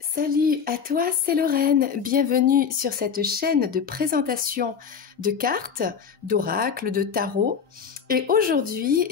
Salut à toi, c'est Lorraine. Bienvenue sur cette chaîne de présentation de cartes, d'oracles, de tarot. Et aujourd'hui,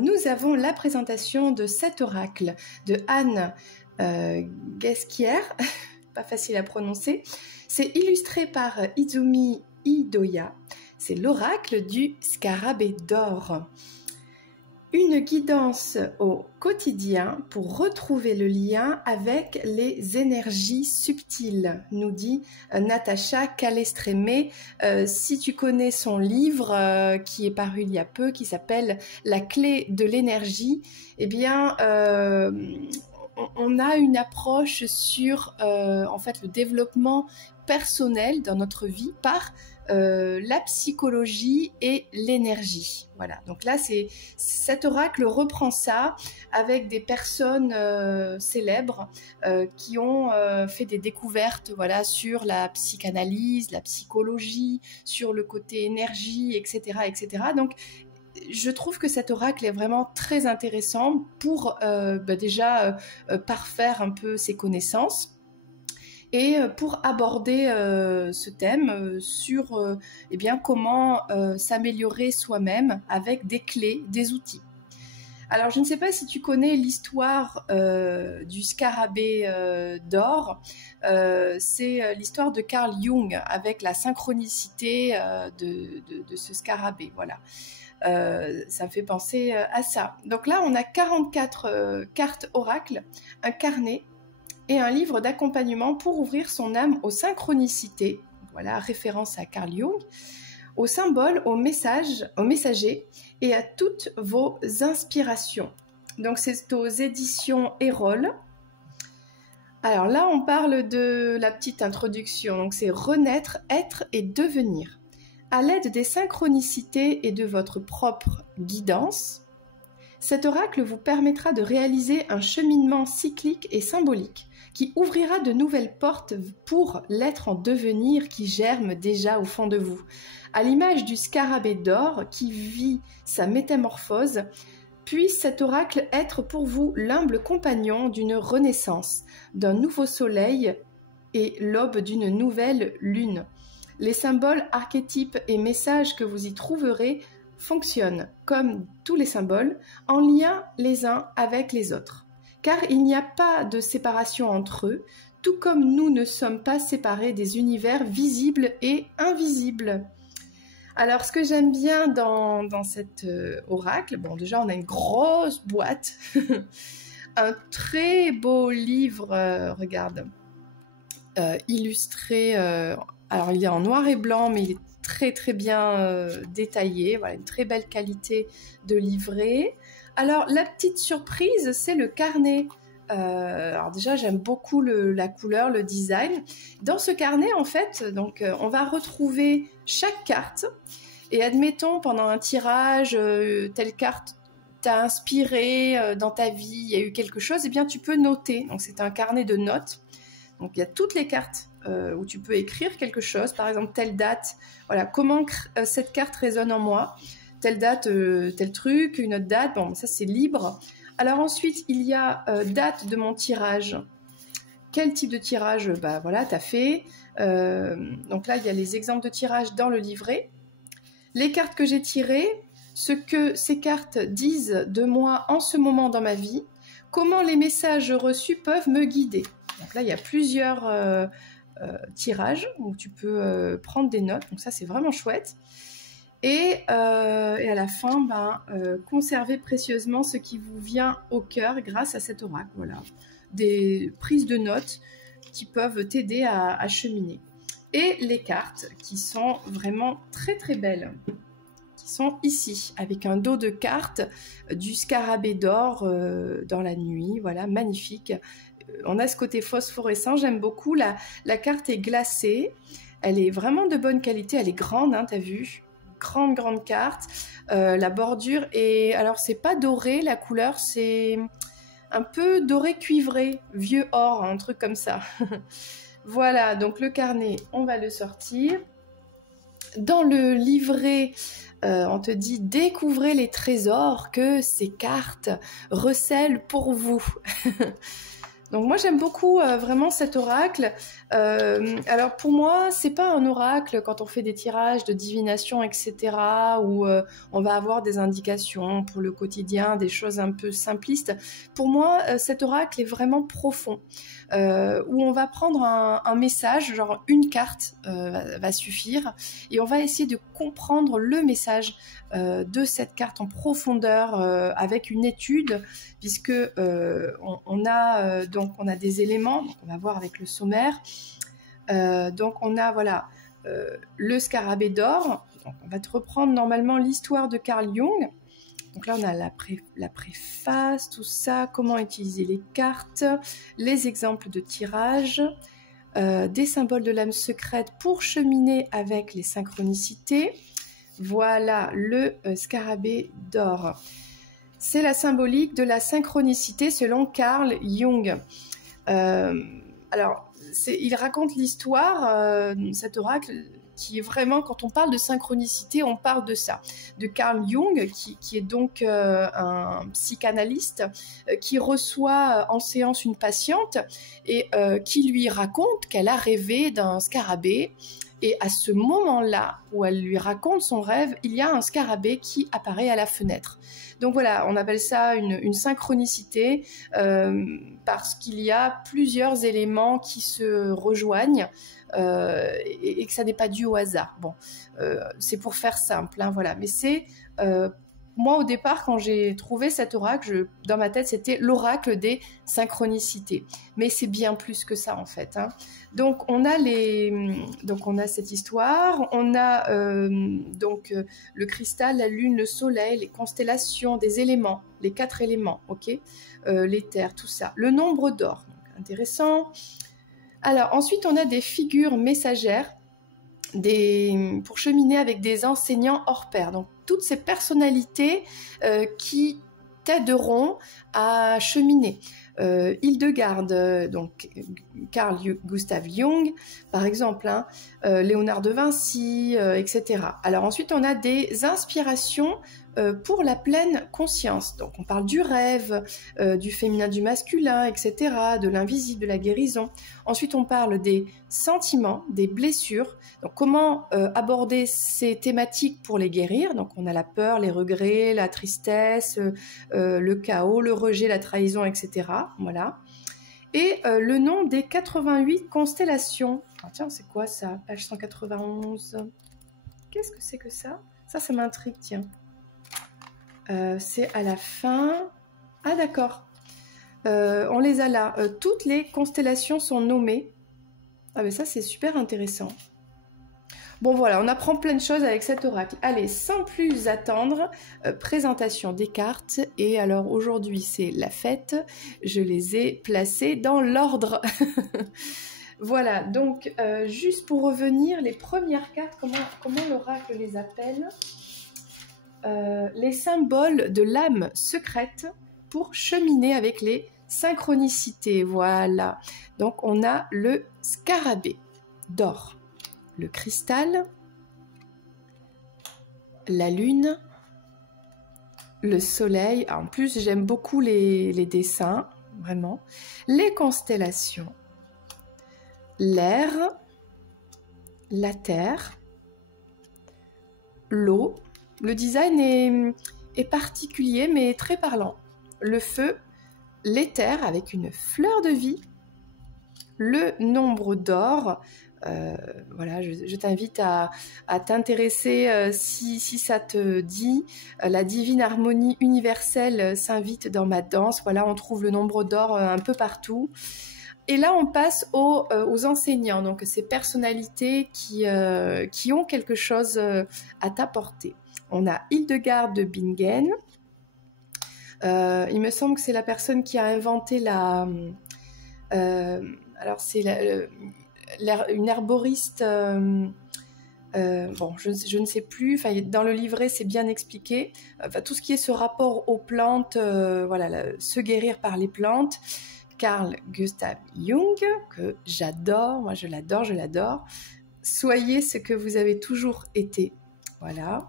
nous avons la présentation de cet oracle de Anne Guesquière, pas facile à prononcer. C'est illustré par Izumi Idoya. C'est l'oracle du scarabée d'or. Une guidance au quotidien pour retrouver le lien avec les énergies subtiles, nous dit Natacha Calestrémé. Si tu connais son livre qui est paru il y a peu, qui s'appelle La clé de l'énergie, on a une approche sur en fait le développement personnel dans notre vie par la psychologie et l'énergie. Voilà, donc là cet oracle reprend ça avec des personnes célèbres qui ont fait des découvertes, voilà, sur la psychanalyse, la psychologie, sur le côté énergie, etc., etc. Donc je trouve que cet oracle est vraiment très intéressant pour déjà parfaire un peu ses connaissances et pour aborder ce thème sur comment s'améliorer soi-même avec des clés, des outils. Alors, je ne sais pas si tu connais l'histoire du scarabée d'or. C'est l'histoire de Carl Jung avec la synchronicité de ce scarabée. Voilà. Ça me fait penser à ça. Donc là, on a 44 cartes oracles, un carnet et un livre d'accompagnement pour ouvrir son âme aux synchronicités. Voilà, référence à Carl Jung, aux symboles, aux messages, aux messagers et à toutes vos inspirations. Donc c'est aux éditions Erol. Alors là, on parle de la petite introduction. Donc c'est renaître, être et devenir. À l'aide des synchronicités et de votre propre guidance, cet oracle vous permettra de réaliser un cheminement cyclique et symbolique qui ouvrira de nouvelles portes pour l'être en devenir qui germe déjà au fond de vous. À l'image du scarabée d'or qui vit sa métamorphose, puisse cet oracle être pour vous l'humble compagnon d'une renaissance, d'un nouveau soleil et l'aube d'une nouvelle lune. Les symboles, archétypes et messages que vous y trouverez fonctionnent, comme tous les symboles, en lien les uns avec les autres. Car il n'y a pas de séparation entre eux, tout comme nous ne sommes pas séparés des univers visibles et invisibles. Alors, ce que j'aime bien dans cet oracle, bon, déjà, on a une grosse boîte, un très beau livre, regarde, illustré, alors il est en noir et blanc, mais il est très très bien détaillé, voilà, une très belle qualité de livret. Alors la petite surprise, c'est le carnet. Alors déjà j'aime beaucoup la couleur, le design. Dans ce carnet en fait, donc on va retrouver chaque carte et admettons pendant un tirage, telle carte t'a inspiré dans ta vie, il y a eu quelque chose, et bien tu peux noter. Donc c'est un carnet de notes. Donc il y a toutes les cartes où tu peux écrire quelque chose, par exemple telle date, voilà, comment cette carte résonne en moi, telle date, tel truc, une autre date, bon ça c'est libre. Alors ensuite il y a date de mon tirage, quel type de tirage, bah voilà, t'as fait, donc là il y a les exemples de tirage dans le livret, les cartes que j'ai tirées, ce que ces cartes disent de moi en ce moment dans ma vie, comment les messages reçus peuvent me guider. Donc là il y a plusieurs tirages où tu peux prendre des notes, donc ça c'est vraiment chouette. Et à la fin, conservez précieusement ce qui vous vient au cœur grâce à cet oracle. Voilà, des prises de notes qui peuvent t'aider à cheminer. Et les cartes qui sont vraiment très très belles, qui sont ici, avec un dos de cartes du scarabée d'or dans la nuit, voilà, magnifique. On a ce côté phosphorescent, j'aime beaucoup. La carte est glacée, elle est vraiment de bonne qualité, elle est grande, hein, t'as vu, grande carte. La bordure est, alors c'est pas doré, la couleur c'est un peu doré cuivré, vieux or, un truc comme ça. Voilà, donc le carnet, on va le sortir. Dans le livret, on te dit découvrez les trésors que ces cartes recèlent pour vous. Donc moi j'aime beaucoup vraiment cet oracle. Alors pour moi c'est pas un oracle quand on fait des tirages de divination etc. où on va avoir des indications pour le quotidien, des choses un peu simplistes. Pour moi cet oracle est vraiment profond. Où on va prendre un message, genre une carte va suffire, et on va essayer de comprendre le message de cette carte en profondeur avec une étude, puisque on a des éléments, donc on va voir avec le sommaire. Donc on a voilà le scarabée d'or. Donc on va te reprendre normalement l'histoire de Carl Jung. Donc là, on a la préface, tout ça, comment utiliser les cartes, les exemples de tirage, des symboles de l'âme secrète pour cheminer avec les synchronicités. Voilà le scarabée d'or. C'est la symbolique de la synchronicité selon Carl Jung. Alors, il raconte l'histoire, cet oracle, qui est vraiment, quand on parle de synchronicité, on parle de ça, de Carl Jung, qui est donc un psychanalyste, qui reçoit en séance une patiente et qui lui raconte qu'elle a rêvé d'un scarabée. Et à ce moment-là, où elle lui raconte son rêve, il y a un scarabée qui apparaît à la fenêtre. Donc voilà, on appelle ça une synchronicité parce qu'il y a plusieurs éléments qui se rejoignent et que ça n'est pas dû au hasard. Bon, c'est pour faire simple, hein, voilà. Mais c'est... moi, au départ, quand j'ai trouvé cet oracle, dans ma tête, c'était l'oracle des synchronicités. Mais c'est bien plus que ça, en fait. Hein. Donc, on a cette histoire, on a le cristal, la lune, le soleil, les constellations, des éléments, les 4 éléments, ok, les terres, tout ça. Le nombre d'or, intéressant. Alors, ensuite, on a des figures messagères pour cheminer avec des enseignants hors pair. Donc, toutes ces personnalités qui t'aideront à cheminer. Hildegarde, donc Carl Gustav Jung, par exemple, hein, Léonard de Vinci, etc. Alors ensuite, on a des inspirations pour la pleine conscience. Donc on parle du rêve, du féminin, du masculin, etc., de l'invisible, de la guérison. Ensuite, on parle des sentiments, des blessures. Donc comment aborder ces thématiques pour les guérir. Donc on a la peur, les regrets, la tristesse, le chaos, le rejet, la trahison, etc. Voilà. Et le nom des 88 constellations. Ah, tiens, c'est quoi ça? Page 191. Qu'est-ce que c'est que ça? Ça m'intrigue, tiens. C'est à la fin. Ah d'accord. On les a là. Toutes les constellations sont nommées. Ah mais ça c'est super intéressant. Bon voilà, on apprend plein de choses avec cet oracle. Allez, sans plus attendre, présentation des cartes. Et alors aujourd'hui c'est la fête. Je les ai placées dans l'ordre. Voilà, donc juste pour revenir, les premières cartes, comment l'oracle les appelle? Les symboles de l'âme secrète pour cheminer avec les synchronicités. Voilà. Donc on a le scarabée d'or, le cristal, la lune, le soleil. En plus, j'aime beaucoup les dessins, vraiment. Les constellations, l'air, la terre, l'eau. Le design est particulier, mais très parlant. Le feu, l'éther avec une fleur de vie, le nombre d'or. Voilà, je t'invite à t'intéresser si ça te dit. La divine harmonie universelle s'invite dans ma danse. Voilà, on trouve le nombre d'or un peu partout. Et là, on passe aux enseignants, donc ces personnalités qui ont quelque chose à t'apporter. On a Hildegarde de Bingen. Il me semble que c'est la personne qui a inventé alors c'est une herboriste. Bon, je ne sais plus. Enfin, dans le livret, c'est bien expliqué. Enfin, tout ce qui est ce rapport aux plantes, voilà, se guérir par les plantes. Carl Gustav Jung, que j'adore. Moi, je l'adore. Soyez ce que vous avez toujours été. Voilà.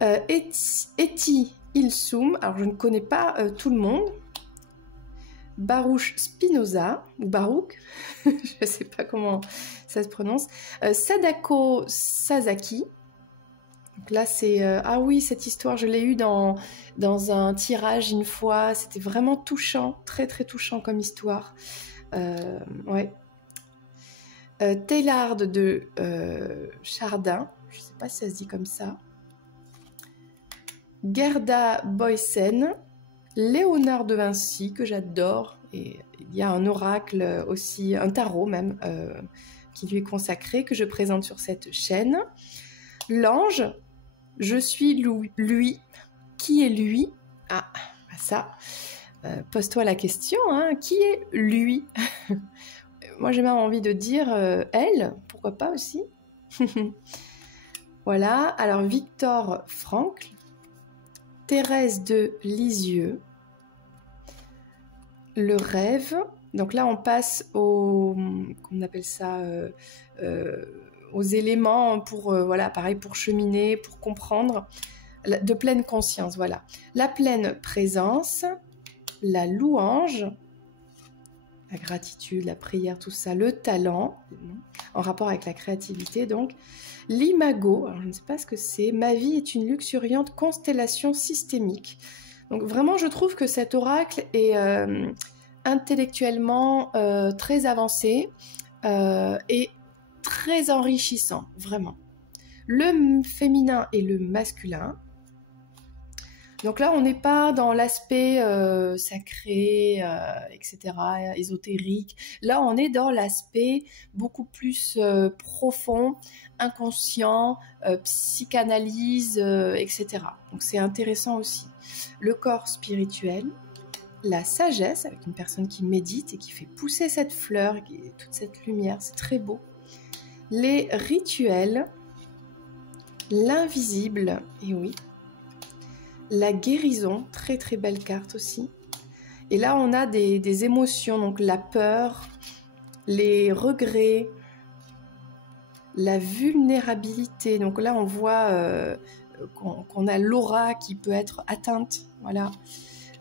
Etty Hillesum, alors je ne connais pas tout le monde. Baruch Spinoza, ou Baruch, je ne sais pas comment ça se prononce, Sadako Sasaki. Donc là, c'est... ah oui, cette histoire, je l'ai eue dans un tirage une fois. C'était vraiment touchant, très très touchant comme histoire. Ouais. Teilhard de Chardin, je ne sais pas si ça se dit comme ça. Gerda Boysen, Léonard de Vinci, que j'adore. Et il y a un oracle aussi, un tarot même, qui lui est consacré, que je présente sur cette chaîne. L'ange, je suis lui. Qui est lui? Ah, ça, pose-toi la question, hein, qui est lui? Moi, j'ai même envie de dire elle, pourquoi pas aussi. Voilà, alors Victor Frankl, Thérèse de Lisieux, le rêve. Donc là, on passe aux, comment on appelle ça, aux éléments pour, voilà, pareil, pour cheminer, pour comprendre, de pleine conscience, voilà. La pleine présence, la louange, la gratitude, la prière, tout ça, le talent, en rapport avec la créativité, donc. L'imago, alors je ne sais pas ce que c'est, ma vie est une luxuriante constellation systémique. Donc vraiment, je trouve que cet oracle est intellectuellement très avancé et très enrichissant, vraiment. Le féminin et le masculin. Donc là, on n'est pas dans l'aspect sacré, etc., ésotérique. Là, on est dans l'aspect beaucoup plus profond, inconscient, psychanalyse, etc. Donc c'est intéressant aussi. Le corps spirituel, la sagesse, avec une personne qui médite et qui fait pousser cette fleur, toute cette lumière, c'est très beau. Les rituels, l'invisible, et oui, la guérison, très très belle carte aussi. Et là, on a des émotions, donc la peur, les regrets, la vulnérabilité. Donc là, on voit qu'on a l'aura qui peut être atteinte. Voilà.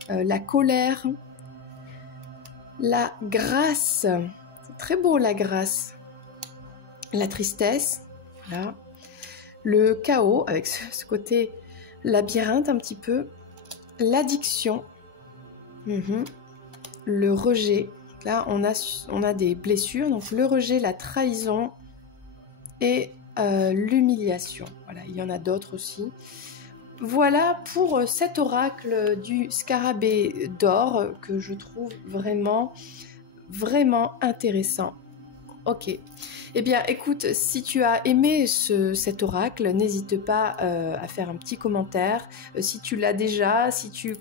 La colère, la grâce. C'est très beau, la grâce. La tristesse, voilà. Le chaos, avec ce côté labyrinthe un petit peu, l'addiction, le rejet. Là, on a des blessures, donc le rejet, la trahison et l'humiliation. Voilà, il y en a d'autres aussi. Voilà pour cet oracle du scarabée d'or que je trouve vraiment, vraiment intéressant. Ok. Eh bien, écoute, si tu as aimé cet oracle, n'hésite pas à faire un petit commentaire. Si tu l'as déjà,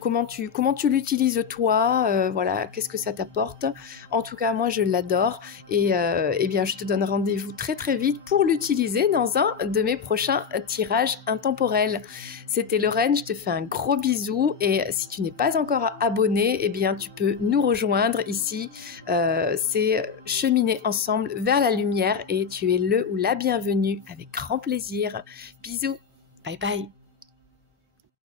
comment tu l'utilises toi, voilà, qu'est-ce que ça t'apporte. En tout cas, moi, je l'adore. Et eh bien, je te donne rendez-vous très très vite pour l'utiliser dans un de mes prochains tirages intemporels. C'était Lorraine, je te fais un gros bisou. Et si tu n'es pas encore abonné, eh bien, tu peux nous rejoindre ici. C'est cheminer ensemble vers la lumière et tu es le ou la bienvenue avec grand plaisir. Bisous, bye bye.